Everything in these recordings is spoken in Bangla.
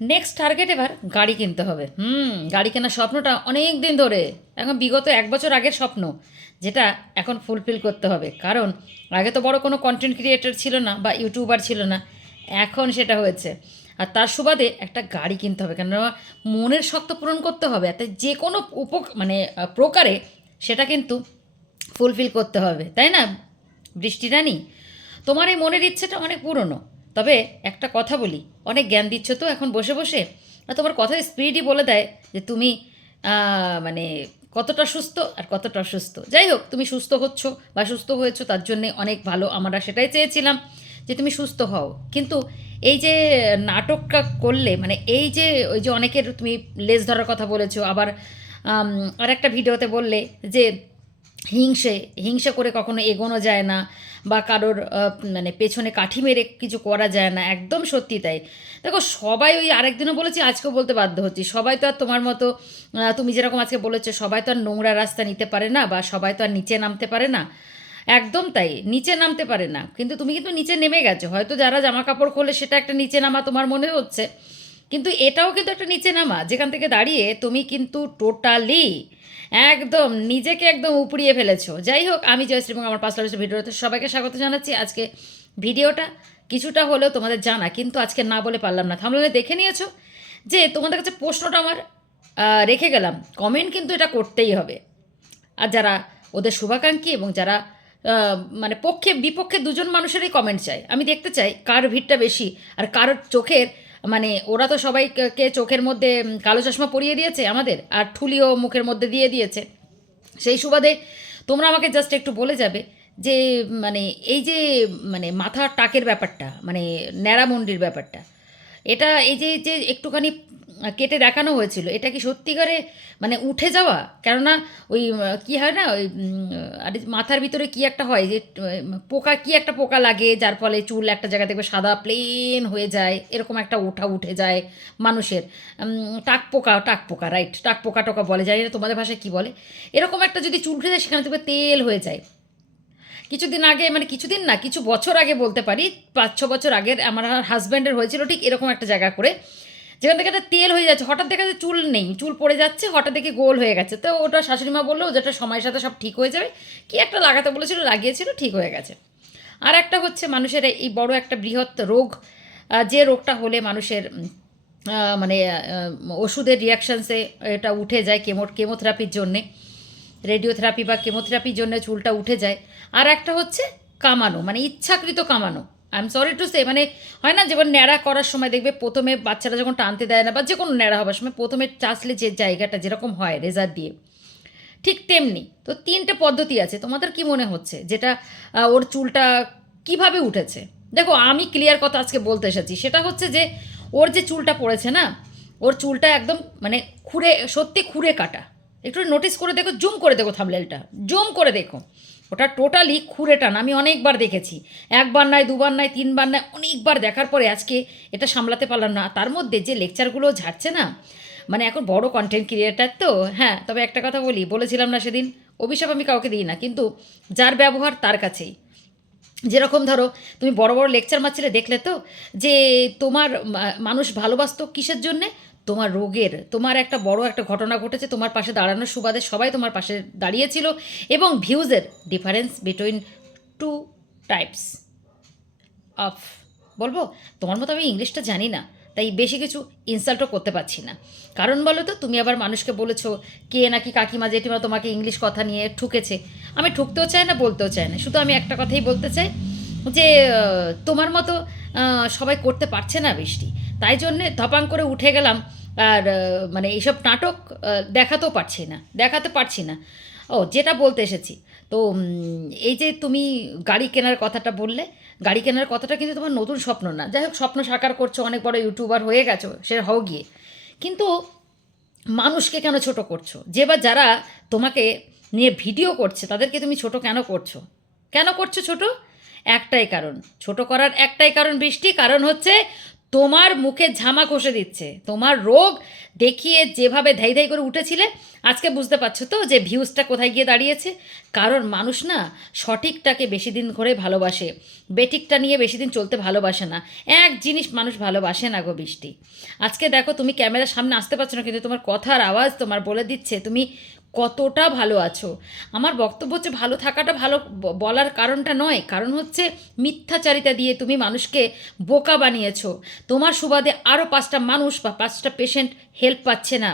নেক্সট টার্গেট এবার গাড়ি কিনতে হবে। হুম, গাড়ি কেনার স্বপ্নটা অনেক দিন ধরে। এখন বিগত এক বছর আগের স্বপ্ন, যেটা এখন ফুলফিল করতে হবে। কারণ আগে তো বড় কোনো কন্টেন্ট ক্রিয়েটর ছিল না বা ইউটিউবার ছিল না, এখন সেটা হয়েছে। আর তার সুবাদে একটা গাড়ি কিনতে হবে। কেন মনের শক্ত পূরণ করতে হবে। তাই যে কোনো উপ মানে প্রকারে সেটা কিন্তু ফুলফিল করতে হবে। তাই না, বৃষ্টি রানী? তোমার এই মনের ইচ্ছেটা অনেক পুরনো। তবে একটা কথা বলি, অনেক জ্ঞান দিচ্ছ তো এখন বসে বসে? তোমার কথার স্পিরিটই বলে দেয় যে তুমি মানে কতটা সুস্থ আর কতটা অসুস্থ। যাই হোক, তুমি সুস্থ হচ্ছ বা সুস্থ হয়েছো তার জন্যে অনেক ভালো, আমরা সেটাই চেয়েছিলাম যে তুমি সুস্থ হও। কিন্তু এই যে নাটকটা করলে মানে এই যে, ওই যে অনেকের তুমি লেজ ধরার কথা বলেছ, আবার আর একটা ভিডিওতে বললে যে হিংসে হিংসে করে কখনো এগোনো যায় না বা কারোর মানে পেছনে কাঠি মেরে কিছু করা যায় না, একদম সত্যি তাই। দেখো, সবাই ওই আরেকদিনও বলেছি, আজকেও বলতে বাধ্য হচ্ছি। সবাই তো আর তোমার মতো তুমি যেরকম আজকে বলেছ, সবাই তো আর নোংরা রাস্তা নিতে পারে না বা সবাই তো আর নিচে নামতে পারে না। একদম তাই, নিচে নামতে পারে না। কিন্তু তুমি কিন্তু নিচে নেমে গেছো। হয়তো যারা জামা কাপড় খোলে, সেটা একটা নিচে নামা তোমার মনে হচ্ছে। কিন্তু এটাও কিন্তু একটা নিচে নামা। যেখান থেকে দাঁড়িয়ে তুমি কিন্তু টোটালি একদম, নিজেকে একদম উপড়িয়ে ফেলেছো। যাই হোক, আমি জয়শ্রী এবং আমার পাঁচটা ভিডিওতে সবাইকে স্বাগত জানাচ্ছি। আজকে ভিডিওটা কিছুটা হলেও তোমাদের জানা, কিন্তু আজকে না বলে পারলাম না। থামলে দেখে নিয়েছো যে তোমাদের কাছে প্রশ্নটা আমার রেখে গেলাম কমেন্ট কিন্তু এটা করতেই হবে। আর যারা ওদের শুভাকাঙ্ক্ষী এবং যারা মানে পক্ষে, বিপক্ষে দুজন মানুষেরই কমেন্ট চাই, আমি দেখতে চাই কার ভিড়টা বেশি আর কার চোখের মানে ওরা তো সবাইকে চোখের মধ্যে কালো চশমা পরিয়ে দিয়েছে আমাদের, আর ঠুলিও মুখের মধ্যে দিয়ে দিয়েছে। সেই সুবাদে তোমরা আমাকে জাস্ট একটু বলে যাবে যে মানে এই যে মানে মাথা টাকের ব্যাপারটা মানে ন্যাড়ামন্ডির ব্যাপারটা এটা এই যে যে একটুখানি কেটে দেখানো হয়েছিল, এটা কি সত্যিকারে মানে উঠে যাওয়া? কেননা ওই কি হয় না, ওই আরে মাথার ভিতরে কি একটা হয় যে পোকা, কি একটা পোকা লাগে, যার ফলে চুল একটা জায়গা দেখবে সাদা প্লেন হয়ে যায়, এরকম একটা ওঠা উঠে যায় মানুষের। টাক পোকা টাক পোকা রাইট টাক পোকা টোকা বলে না তোমাদের ভাষায় কী বলে। এরকম একটা যদি চুল উঠে যায়, সেখানে দেখবে তেল হয়ে যায়। কিছুদিন আগে মানে কিছুদিন না, কিছু বছর আগে বলতে পারি, পাঁচ, ছ বছর আগের আমার হাজব্যান্ডের হয়েছিল ঠিক এরকম একটা জায়গা করে। যেখান থেকে একটা তেল হয়ে যাচ্ছে, হঠাৎ দেখা যাচ্ছে চুল নেই, চুল পড়ে যাচ্ছে, হঠাৎ দেখে গোল হয়ে গেছে। তো ওটা শাশুড়ি মা বলল যেটা সময়ের সাথে সব ঠিক হয়ে যাবে। কি একটা লাগাতে বলেছিল, লাগিয়েছিল, ঠিক হয়ে গেছে। আর একটা হচ্ছে মানুষের এই বড় একটা বৃহৎ রোগ যে রোগটা হলে মানুষের মানে ওষুধের রিয়াকশানসে এটা উঠে যায় কেমো কেমোথেরাপির জন্যে। রেডিওথেরাপি বা কেমোথেরাপির জন্য চুলটা উঠে যায়। আর একটা হচ্ছে কামানো মানে ইচ্ছাকৃত কামানো। I am sorry to say মানে হয় না যেমন ন্যাড়া করার সময় দেখবে প্রথমে বাচ্চারা যখন টানতে দেয় না বা যে কোনো ন্যাড়া হবার সময় প্রথমে চাষলে যে জায়গাটা যেরকম হয় রেজার দিয়ে, ঠিক তেমনি। তো তিনটে পদ্ধতি আছে, তোমাদের কি মনে হচ্ছে? যেটা ওর চুলটা কীভাবে উঠেছে? দেখো, আমি ক্লিয়ার কথা আজকে বলতে এসেছি, সেটা হচ্ছে যে ওর যে চুলটা পড়েছে না, ওর চুলটা একদম মানে খুঁড়ে, সত্যি খুঁড়ে কাটা। একটু নোটিস করে দেখো জুম করে দেখো থামলেলটা জুম করে দেখো। ওটা টোটালি খুঁড়ে টান। আমি অনেকবার দেখেছি। একবার নয়, দুবার নয়, তিনবার নয়, অনেকবার দেখার পরে আজকে এটা সামলাতে পারলাম না। তার মধ্যে যে লেকচারগুলো ঝাড়ছে না মানে এখন বড় কন্টেন্ট ক্রিয়েটার তো হ্যাঁ তবে একটা কথা বলি, বলেছিলাম না সেদিন, অভিশাপ আমি কাউকে দিই না, কিন্তু যার ব্যবহার তার কাছেই। যেরকম ধরো, তুমি বড় বড় লেকচার মারছিলে দেখলে তো, যে তোমার মানুষ ভালোবাসতো কিসের জন্যে? তোমার রোগের, তোমার একটা বড় একটা ঘটনা ঘটেছে, তোমার পাশে দাঁড়ানোর সুবাদে সবাই তোমার পাশে দাঁড়িয়েছিল এবং ভিউজের difference between two types of বলব? তোমার মতো আমি ইংলিশটা জানি না, তাই বেশি কিছু ইনসাল্টও করতে পারছি না। কারণ বলো তো, তুমি আবার মানুষকে বলেছ, কে নাকি কাকিমা, জেঠিমা তোমাকে ইংলিশ কথা নিয়ে ঠুকেছে। আমি ঠুকতেও চাই না, বলতেও চাই না। শুধু আমি একটা কথাই বলতে চাই যে তোমার মতো সবাই করতে পারছে না বৃষ্টি। তাই জন্যে ধপাং করে উঠে গেলাম। আর মানে এইসব নাটক দেখাতেও পারছি না, দেখাতে পারছি না। ও, যেটা বলতে এসেছি, তো এই যে তুমি গাড়ি কেনার কথাটা বললে, গাড়ি কেনার কথাটা কিন্তু তোমার নতুন স্বপ্ন না। যাই হোক, স্বপ্ন সাকার করছ, অনেক বড় ইউটিউবার হয়ে গেছো, সে হও গিয়ে। কিন্তু মানুষকে কেন ছোট করছ? যে বা যারা তোমাকে নিয়ে ভিডিও করছে, তাদেরকে তুমি ছোট কেন করছ? কেন করছ ছোট? একটাই কারণ। ছোট করার একটাই কারণ বৃষ্টি, কারণ হচ্ছে তোমার মুখে ঝামা কষে দিচ্ছে। তোমার রোগ দেখিয়ে যেভাবে ধাই ধাই করে উঠেছিলে, আজকে বুঝতে পারছ তো যে ভিউজটা কোথায় গিয়ে দাঁড়িয়েছে? কারণ মানুষ না সঠিকটাকে বেশি দিন করে ভালোবাসে বেটিকটা নিয়ে বেশি দিন চলতে ভালোবাসে না। এক জিনিস মানুষ ভালোবাসে না গো বৃষ্টি। আজকে দেখো তুমি ক্যামেরার সামনে আসতে পারছ না, কিন্তু তোমার কথার আওয়াজ তোমার বলে দিচ্ছে, তুমি কতটা ভালো আছো। আমার বক্তব্য হচ্ছে ভালো থাকাটা ভালো বলার কারণটা নয়। কারণ হচ্ছে মিথ্যাচারিতা দিয়ে তুমি মানুষকে বোকা বানিয়েছ। তোমার সুবাদে আরও পাঁচটা মানুষ বা পাঁচটা পেশেন্ট হেল্প পাচ্ছে না।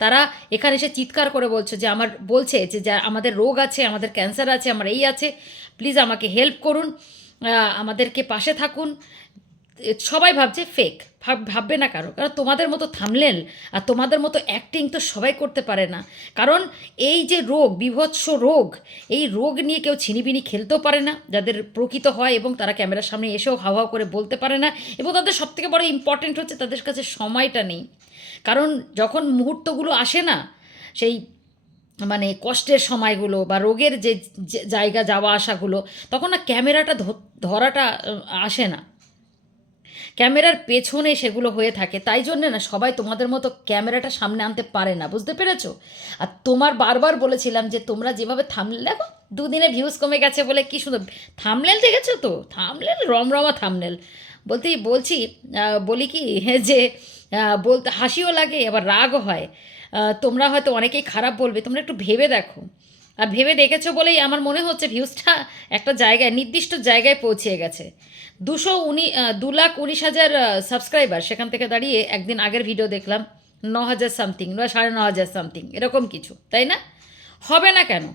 তারা এখানে এসে চিৎকার করে বলছে যে, আমার, বলছে যে, যা, আমাদের রোগ আছে, আমাদের ক্যান্সার আছে, আমার এই আছে। প্লিজ আমাকে হেল্প করুন। আমাদেরকে পাশে থাকুন। সবাই ভাবছে ফেক ভাব ভাববে না কারও। কারণ তোমাদের মতো থামলেন আর তোমাদের মতো অ্যাক্টিং তো সবাই করতে পারে না। কারণ এই যে রোগ, বিভৎস রোগ, এই রোগ নিয়ে কেউ ছিনিবিনি খেলতেও পারে না। যাদের প্রকৃত হয় এবং তারা ক্যামেরার সামনে এসেও হাওয়া করে বলতে পারে না এবং তাদের সবথেকে বড় ইম্পর্টেন্ট হচ্ছে তাদের কাছে সময়টা নেই। কারণ যখন মুহূর্তগুলো আসে না, সেই মানে কষ্টের সময়গুলো বা রোগের যে জায়গা যাওয়া আসাগুলো, তখন না ক্যামেরাটা ধরাটা আসে না। ক্যামেরার পেছনে সেগুলো হয়ে থাকে, তাই জন্য না সবাই তোমাদের মতো ক্যামেরাটা সামনে আনতে পারে না, বুঝতে পেরেছ? আর তোমার বারবার বলেছিলাম যে তোমরা যেভাবে থামলে দেখো দুদিনে ভিউজ কমে গেছে বলে কি সুন্দর থামলেল দেখেছ তো? থামলেল রমরমা থামলেল বলতেই, বলছি বলি কি, যে বলতে হাসিও লাগে, আবার রাগও হয়। তোমরা হয়তো অনেকেই খারাপ বলবে, তোমরা একটু ভেবে দেখো। আর ভেবে দেখেছ বলেই আমার মনে হচ্ছে ভিউজটা একটা জায়গায়, নির্দিষ্ট জায়গায় পৌঁছে গেছে। দুশো উনি দু লাখ উনিশ হাজার সাবস্ক্রাইবার সেখান থেকে দাঁড়িয়ে একদিন আগের ভিডিও দেখলাম, ন হাজার সামথিং বা সাড়ে ন হাজার সামথিং এরকম কিছু, তাই না? হবে না কেন?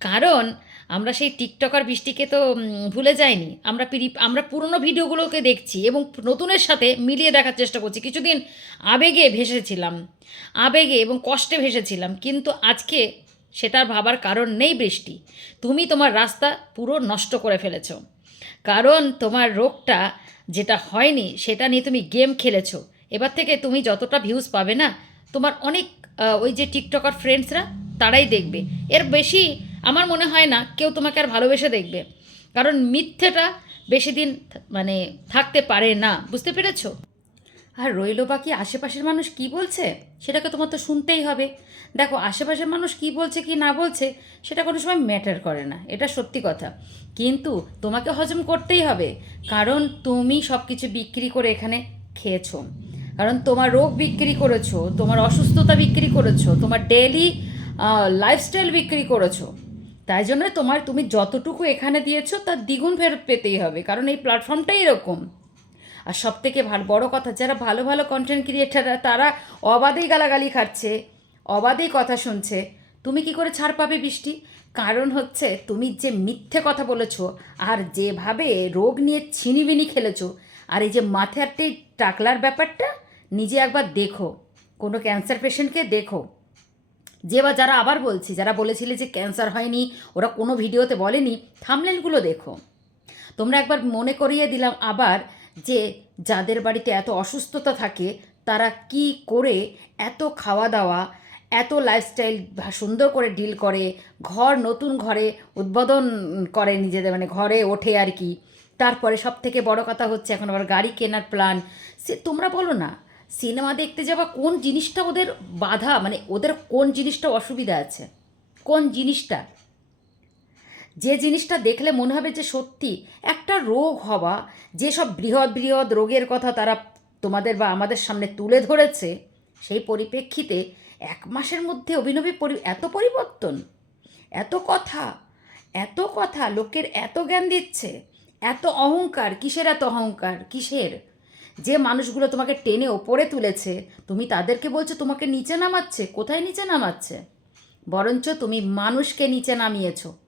কারণ আমরা সেই টিকটকার বৃষ্টিকে তো ভুলে যাইনি। আমরা পিরি- আমরা পুরনো ভিডিওগুলোকে দেখছি এবং নতুনের সাথে মিলিয়ে দেখার চেষ্টা করছি। কিছুদিন আবেগে ভেসেছিলাম, আবেগে এবং কষ্টে ভেসেছিলাম, কিন্তু আজকে সেটার ভাবার কারণ নেই বৃষ্টি। তুমি তোমার রাস্তা পুরো নষ্ট করে ফেলেছ। কারণ তোমার রোগটা যেটা হয়নি, সেটা নিয়ে তুমি গেম খেলেছো। এবার থেকে তুমি যতটা ভিউজ পাবে না, তোমার অনেক ওই যে টিকটকার ফ্রেন্ডসরা তারাই দেখবে। এর বেশি আমার মনে হয় না কেউ তোমাকে আর ভালোবেসে দেখবে। কারণ মিথ্যেটা বেশি দিন মানে থাকতে পারে না। বুঝতে পেরেছ? আর রইল বাকি আশেপাশের মানুষ কি বলছে? সেটাকে তোমার তো শুনতেই হবে। দেখো, আশেপাশের মানুষ কি বলছে, কি না বলছে, সেটা কোনো সময় ম্যাটার করে না। এটা সত্যি কথা। কিন্তু তোমাকে হজম করতেই হবে। কারণ তুমি সব কিছু বিক্রি করে এখানে খেয়েছো। কারণ তোমার রোগ বিক্রি করেছ, তোমার অসুস্থতা বিক্রি করেছ, তোমার ডেলি লাইফস্টাইল বিক্রি করেছ। তাই জন্য তোমার, তুমি যতটুকু এখানে দিয়েছ, তার দ্বিগুণ ফেরত পেতেই হবে। কারণ এই প্ল্যাটফর্মটাই এরকম। আর সব থেকে ভালো, বড় কথা, যারা ভালো ভালো কন্টেন্ট ক্রিয়েটাররা তারা অবাধেই গালাগালি খাচ্ছে, অবাধেই কথা শুনছে। তুমি কি করে ছাড় পাবে বৃষ্টি? কারণ হচ্ছে তুমি যে মিথ্যে কথা বলেছ আর যেভাবে রোগ নিয়ে ছিনিবিনি খেলেছো, আর এই যে মাথারটি টাকলার ব্যাপারটা, নিজে একবার দেখো, কোনো ক্যান্সার পেশেন্টকে দেখো। যে বা যারা আবার বলছি, যারা বলেছিলে যে ক্যান্সার হয়নি, ওরা কোনো ভিডিওতে বলেনি থামলেনগুলো দেখো। তোমরা একবার মনে করিয়ে দিলাম, আবার যে যাদের বাড়িতে এত অসুস্থতা থাকে, তারা কি করে এত খাওয়া দাওয়া এত লাইফস্টাইল সুন্দর করে ডিল করে, ঘর নতুন ঘরে উদ্বোধন করে নিজেদের মানে ঘরে ওঠে আর কি। তারপরে সব থেকে বড় কথা হচ্ছে এখন আবার গাড়ি কেনার প্ল্যান সে তোমরা বলো না, সিনেমা দেখতে যাওয়া কোন জিনিসটা ওদের বাধা মানে ওদের কোন জিনিসটা অসুবিধা আছে? কোন জিনিসটা? যে জিনিসটা দেখলে মনে হবে যে সত্যি একটা রোগ হওয়া, যেসব বৃহৎ বৃহৎ রোগের কথা তারা তোমাদের বা আমাদের সামনে তুলে ধরেছে, সেই পরিপ্রেক্ষিতে এক মাসের মধ্যে অভিনবী পরি, এত পরিবর্তন, এত কথা এত কথা, লোকের এত জ্ঞান দিচ্ছে, এত অহংকার, কিসের এত অহংকার, কিসের? যে মানুষগুলো তোমাকে টেনে ওপরে তুলেছে, তুমি তাদেরকে বলছো তোমাকে নিচে নামাচ্ছে, কোথায় নিচে নামাচ্ছে? বরঞ্চ তুমি মানুষকে নিচে নামিয়েছো।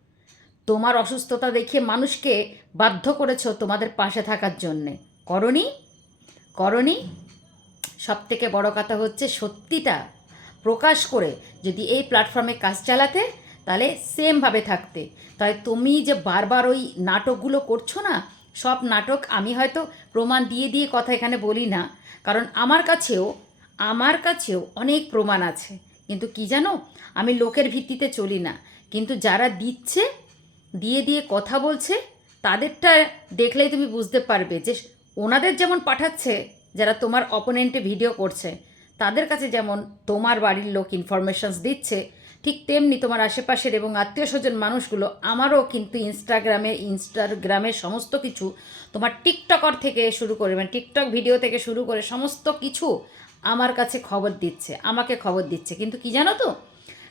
তোমার অসুস্থতা দেখিয়ে মানুষকে বাধ্য করেছ তোমাদের পাশে থাকার জন্যে। করনি করনি সব থেকে বড় কথা হচ্ছে সত্যিটা প্রকাশ করে যদি এই প্ল্যাটফর্মে কাজ চালাতে, তাহলে সেমভাবে থাকতে। তাই তুমি যে বারবার ওই নাটকগুলো করছ না, সব নাটক আমি হয়তো প্রমাণ দিয়ে দিয়ে কথা এখানে বলি না। কারণ আমার কাছেও আমার কাছেও অনেক প্রমাণ আছে। কিন্তু কি জানো, আমি লোকের ভিত্তিতে চলি না। কিন্তু যারা দিচ্ছে দিয়ে দিয়ে কথা বলছে, তাদেরটা দেখলেই তুমি বুঝতে পারবে যে ওনাদের যেমন পাঠাচ্ছে, যারা তোমার অপোনেন্টে ভিডিও করছে, তাদের কাছে যেমন তোমার বাড়ির লোক ইনফরমেশনস দিচ্ছে, ঠিক তেমনি তোমার আশেপাশের এবং আত্মীয় স্বজন মানুষগুলো আমারও কিন্তু ইনস্টাগ্রামে ইনস্টাগ্রামের সমস্ত কিছু তোমার টিকটকার থেকে শুরু করে মানে টিকটক ভিডিও থেকে শুরু করে সমস্ত কিছু আমার কাছে খবর দিচ্ছে, আমাকে খবর দিচ্ছে। কিন্তু কি জানো তো?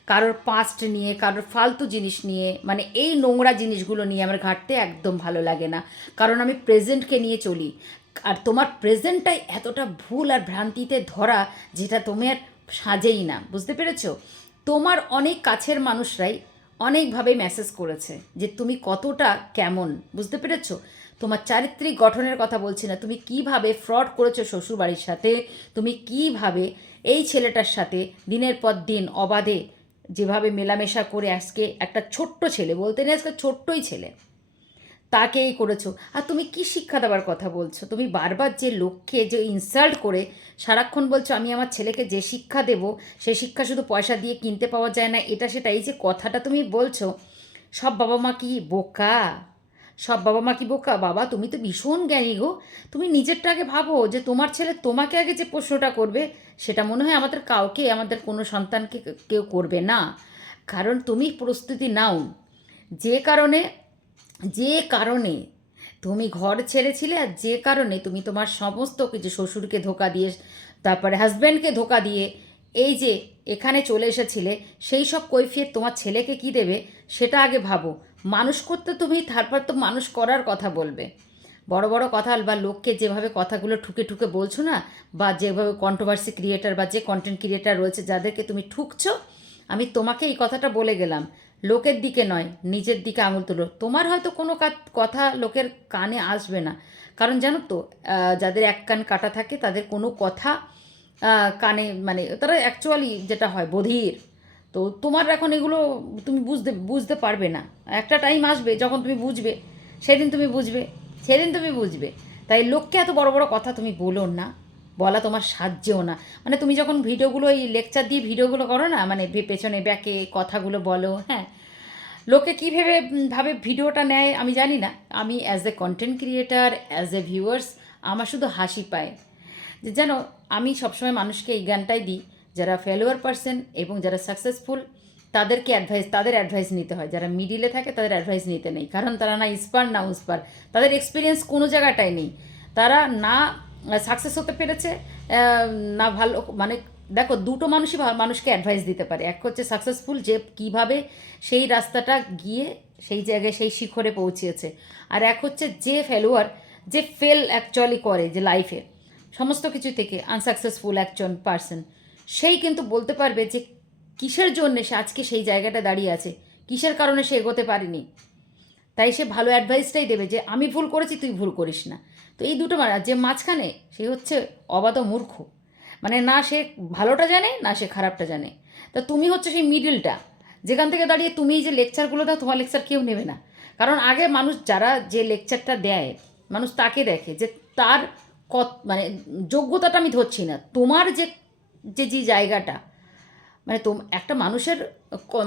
কারোর পাস্ট নিয়ে, কারোর ফালতু জিনিস নিয়ে মানে এই নোংরা জিনিসগুলো নিয়ে আমার ঘাটতে একদম ভালো লাগে না। কারণ আমি প্রেজেন্টকে নিয়ে চলি। আর তোমার প্রেজেন্টটাই এতটা ভুল আর ভ্রান্তিতে ধরা যেটা তোমার সাজেই না। বুঝতে পেরেছ? তোমার অনেক কাছের মানুষরাই অনেকভাবে মেসেজ করেছে যে তুমি কতটা কেমন। বুঝতে পেরেছ? তোমার চারিত্রিক গঠনের কথা বলছি না। তুমি কীভাবে ফ্রড করেছ শ্বশুরবাড়ির সাথে? তুমি কীভাবে এই ছেলেটার সাথে দিনের পর দিন অবাধে যেভাবে মেলামেশা করে আজকে একটা ছোট্ট ছেলে, বলতে নেই আজকে ছোট্টই ছেলে, তাকেই করেছ। আর তুমি কি শিক্ষা দেওয়ার কথা বলছো? তুমি বারবার যে লোককে যে ইনসাল্ট করে, সারাক্ষণ বলছো, আমি আমার ছেলেকে যে শিক্ষা দেব, সে শিক্ষা শুধু পয়সা দিয়ে কিনতে পাওয়া যায় না। এটা সেটা, এই যে কথাটা তুমি বলছো, সব বাবা মা কি বোকা? সব বাবা মা কি বোকা? বাবা, তুমি তো ভীষণ জ্ঞানী গো। তুমি নিজেরটা আগে ভাবো যে তোমার ছেলে তোমাকে আগে যে প্রশ্নটা করবে, সেটা মনে হয় আমাদের কাউকে, আমাদের কোনো সন্তানকে কেউ করবে না। কারণ তুমি প্রস্তুতি নাও। যে কারণে যে কারণে তুমি ঘর ছেড়েছিলে আর যে কারণে তুমি তোমার সমস্ত কিছু শ্বশুরকে ধোকা দিয়ে, তারপরে হাজব্যান্ডকে ধোকা দিয়ে, এই যে এখানে চলে এসেছিলে, সেই সব কৈফিয়ত তোমার ছেলেকে কি দেবে? সেটা আগে ভাবো। মানুষ করতে তুমি, তারপর তো মানুষ করার কথা বলবে। বড় বড় কথা বা লোককে যেভাবে কথাগুলো ঠুকে ঠুকে বলছো না, বা যেভাবে কন্ট্রোভার্সি ক্রিয়েটার বা যে কন্টেন্ট ক্রিয়েটার রয়েছে যাদেরকে তুমি ঠুকছো, আমি তোমাকে এই কথাটা বলে গেলাম। লোকের দিকে নয়, নিজের দিকে আঙুল তুলো। তোমার হয়তো কোনো কথা লোকের কানে আসবে না। কারণ জানো তো যাদের এক কান কাটা থাকে, তাদের কোনো কথা কানে মানে তারা অ্যাকচুয়ালি যেটা হয়, বধির। তো তোমার এখন এগুলো তুমি বুঝতে বুঝতে পারবে না। একটা টাইম আসবে যখন তুমি বুঝবে, সেদিন তুমি বুঝবে, সেদিন তুমি বুঝবে। তাই লোককে এত বড় বড় কথা তুমি বলো না, বলা তোমার সাহায্যও না। মানে তুমি যখন ভিডিওগুলো, এই লেকচার দিয়ে ভিডিওগুলো করো না মানে পেছনে ব্যাকে কথাগুলো বলো হ্যাঁ লোকে কী ভেবে ভাবে ভিডিওটা নেয় আমি জানি না। আমি as a content creator as a viewers আমার শুধু হাসি পায়। যে যেন আমি সবসময় মানুষকে এই জ্ঞানটাই দিই যারা ফেলোয়ার পার্সন এবং যারা সাকসেসফুল তাদেরকে অ্যাডভাইস তাদের অ্যাডভাইস নিতে হয়। যারা মিডিলে থাকে, তাদের অ্যাডভাইস নিতে নেই। কারণ তারা না ইস্পার না উস্পার। তাদের এক্সপিরিয়েন্স কোনো জায়গাটায় নেই। তারা না সাকসেস হতে পেরেছে না ভালো মানে দেখো, দুটো মানুষই মানুষকে অ্যাডভাইস দিতে পারে। এক হচ্ছে সাকসেসফুল যে কীভাবে সেই রাস্তাটা গিয়ে সেই জায়গায়, সেই শিখরে পৌঁছিয়েছে আর এক হচ্ছে যে ফেলোয়ার যে ফেল অ্যাকচুয়ালি করে, যে লাইফে সমস্ত কিছু থেকে আনসাকসেসফুল একজন পার্সন সেই কিন্তু বলতে পারবে যে কিসের জন্যে সে আজকে সেই জায়গাটা দাঁড়িয়ে আছে? কিসের কারণে সে এগোতে পারেনি? তাই সে ভালো অ্যাডভাইসটাই দেবে যে, আমি ভুল করেছি, তুই ভুল করিস না। তো এই দুটো মানে যে মাঝখানে সে হচ্ছে অবাধ মূর্খ। মানে না সে ভালোটা জানে, না সে খারাপটা জানে। তা তুমি হচ্ছে সেই মিডিলটা যেখান থেকে দাঁড়িয়ে তুমি এই যে লেকচারগুলো দাও, তোমার লেকচার কেউ নেবে না। কারণ আগে মানুষ যারা যে লেকচারটা দেয়, মানুষ তাকে দেখে যে তার কত মানে যোগ্যতাটা আমি ধরছি না। তোমার যে যে যে জায়গাটা। মানে তোম, একটা মানুষের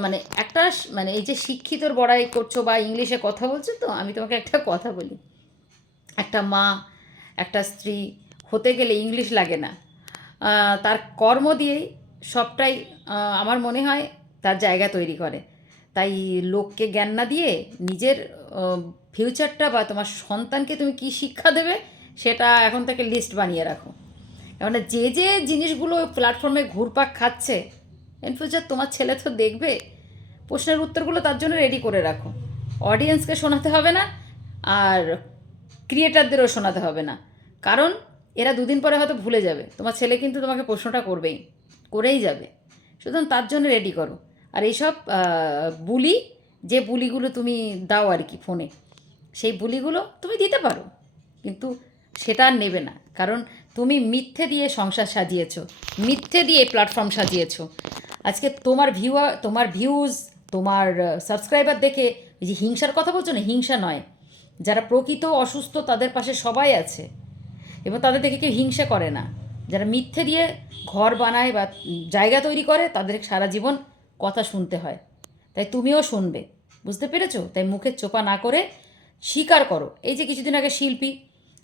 মানে একটা মানে এই যে শিক্ষিতর বড়াই করছ বা ইংলিশে কথা বলছো তো, আমি তোমাকে একটা কথা বলি। একটা মা, একটা স্ত্রী হতে গেলে ইংলিশ লাগে না। তার কর্ম দিয়েই সবটাই আমার মনে হয় তার জায়গা তৈরি করে। তাই লোককে জ্ঞান না দিয়ে নিজের ফিউচারটা বা তোমার সন্তানকে তুমি কি শিক্ষা দেবে, সেটা এখন থেকে লিস্ট বানিয়ে রাখো। কারণ যে যে জিনিসগুলো প্ল্যাটফর্মে ঘুরপাক খাচ্ছে ইন ফিউচার তোমার ছেলে তো দেখবে। প্রশ্নের উত্তরগুলো তার জন্য রেডি করে রাখো। অডিয়েন্সকে শোনাতে হবে না, আর ক্রিয়েটারদেরও শোনাতে হবে না। কারণ এরা দুদিন পরে হয়তো ভুলে যাবে। তোমার ছেলে কিন্তু তোমাকে প্রশ্নটা করবেই, করেই যাবে। সুতরাং তার জন্য রেডি করো। আর এইসব বুলি, যে বুলিগুলো তুমি দাও আর কি ফোনে, সেই বুলিগুলো তুমি দিতে পারো। কিন্তু সেটা আর নেবে না। কারণ তুমি মিথ্যে দিয়ে সংসার সাজিয়েছ। মিথ্যে দিয়ে প্ল্যাটফর্ম সাজিয়েছ। আজকে তোমার ভিউয়ার তোমার ভিউজ তোমার সাবস্ক্রাইবার দেখে যে হিংসার কথা বলছো না, হিংসা নয়। যারা প্রকৃত অসুস্থ তাদের পাশে সবাই আছে। এবং তাদের দেখে কেউ হিংসা করে না। যারা মিথ্যে দিয়ে ঘর বানায় বা জায়গা তৈরি করে, তাদের সারা জীবন কথা শুনতে হয়। তাই তুমিও শুনবে। বুঝতে পেরেছ? তাই মুখের চোপা না করে স্বীকার করো। এই যে কিছুদিন আগে শিল্পী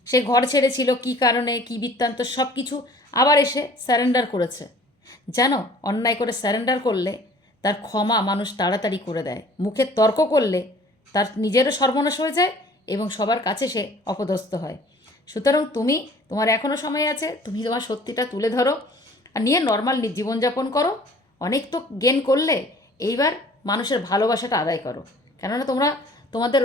সে ঘর ছেড়েছিল, কী কারণে, কী বৃত্তান্ত সব কিছু আবার এসে স্যারেন্ডার করেছে। জানো অন্যায় করে স্যারেন্ডার করলে তার ক্ষমা মানুষ তাড়াতাড়ি করে দেয়। মুখে তর্ক করলে তার নিজেরও সর্বনাশ হয়ে যায় এবং সবার কাছে সে অপদস্থ হয়। সুতরাং তুমি, তোমার এখনও সময় আছে, তুমি তোমার সত্যিটা তুলে ধরো আর নিয়ে নর্মাল জীবনযাপন করো। অনেক তো গেন করলে এইবার মানুষের ভালোবাসাটা আদায় করো। কেননা তোমরা, তোমাদের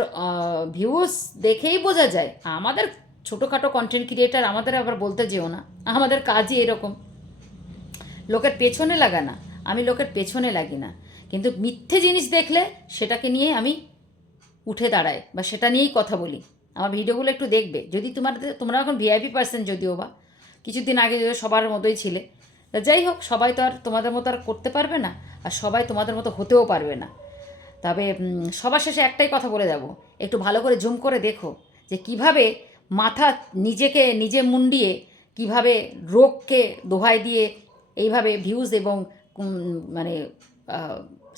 ভিউজ দেখেই বোঝা যায়, আমাদের ছোটোখাটো কন্টেন্ট ক্রিয়েটার আমাদের আবার বলতে যেও না। আমাদের কাজই এরকম। লোকের পেছনে লাগা না। আমি লোকের পেছনে লাগি না। কিন্তু মিথ্যে জিনিস দেখলে সেটাকে নিয়ে আমি উঠে দাঁড়াই বা সেটা নিয়েই কথা বলি। আমার ভিডিওগুলো একটু দেখবে। যদি তোমার তোমরা এখন ভিআইপি পার্সন যদিও বা কিছুদিন আগে সবার মতোই ছিলে যাই হোক, সবাই তো আর তোমাদের মতো আর করতে পারবে না আর সবাই তোমাদের মতো হতেও পারবে না। তবে সবার শেষে একটাই কথা বলে যাব। একটু ভালো করে জুম করে দেখো যে কীভাবে মাথা নিজেকে, নিজে মুন্ডিয়ে কীভাবে রোগকে দোহাই দিয়ে এইভাবে ভিউজ এবং মানে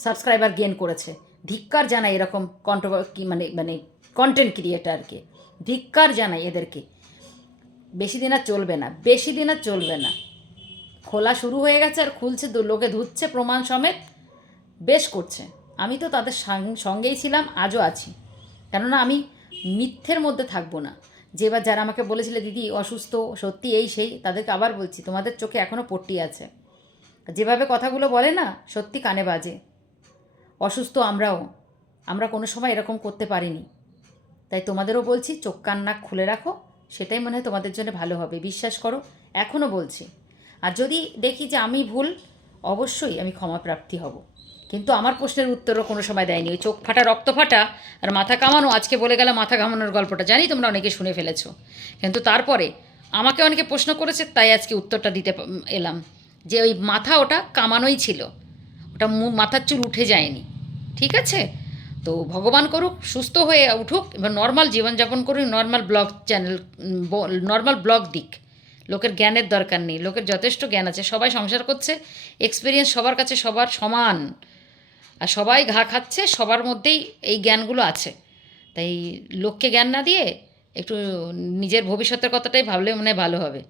সাবস্ক্রাইবার গেন করেছে। ধিক্কার জানাই এরকম কন্ট্রোভার মানে মানে কন্টেন্ট ক্রিয়েটারকে ধিক্কার জানাই এদেরকে। বেশি দিন আর চলবে না, বেশি দিন আর চলবে না। খোলা শুরু হয়ে গেছে আর খুলছে লোকে ধুচ্ছে, প্রমাণ সমেত বেশ করছে। আমি তো তাদের সঙ্গেই ছিলাম, আজও আছি। কেননা আমি মিথ্যের মধ্যে থাকব না। যে এবার যারা আমাকে বলেছিলে, দিদি, অসুস্থ, সত্যি এই সেই, তাদেরকে আবার বলছি, তোমাদের চোখে এখনও পট্টি আছে। যেভাবে কথাগুলো বলে না, সত্যি কানে বাজে। অসুস্থ আমরাও, আমরা কোনো সময় এরকম করতে পারিনি। তাই তোমাদেরও বলছি, চোখ কান নাক খুলে রাখো, সেটাই মনে হয় তোমাদের জন্য ভালো হবে, বিশ্বাস করো এখনও বলছি। আর যদি দেখি যে আমি ভুল, অবশ্যই আমি ক্ষমাপ্রাপ্তি হব। কিন্তু আমার প্রশ্নের উত্তরও কোনো সময় দেয়নি। ওই চোখ ফাটা, রক্ত ফাটা আর মাথা কামানো আজকে বলে গেলাম মাথা কামানোর গল্পটা। জানি তোমরা অনেকে শুনে ফেলেছো। কিন্তু তারপরে আমাকে অনেকে প্রশ্ন করেছে, তাই আজকে উত্তরটা দিতে এলাম। যে ওই মাথা ওটা কামানোই ছিল। ওটা মাথার চুল উঠে যায়নি। ঠিক আছে? তো ভগবান করুক, সুস্থ হয়ে উঠুক, এবার নর্মাল জীবনযাপন করুক normal blog channel normal blog দিক। লোকের জ্ঞানের দরকার নেই। লোকের যথেষ্ট জ্ঞান আছে। সবাই সংসার করছে। এক্সপিরিয়েন্স সবার কাছে সবার সমান। আর সবাই ঘা খাচ্ছে, সবার মধ্যেই এই জ্ঞানগুলো আছে। তাই লোককে জ্ঞান না দিয়ে একটু নিজের ভবিষ্যতের কথাটাই ভাবলে মনে হয় ভালো হবে।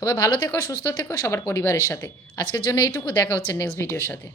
সবাই ভালো থেকো, সুস্থ থেকো সবার পরিবারের সাথে। আজকের জন্য এইটুকু, দেখা হচ্ছে নেক্সট ভিডিওর সাথে।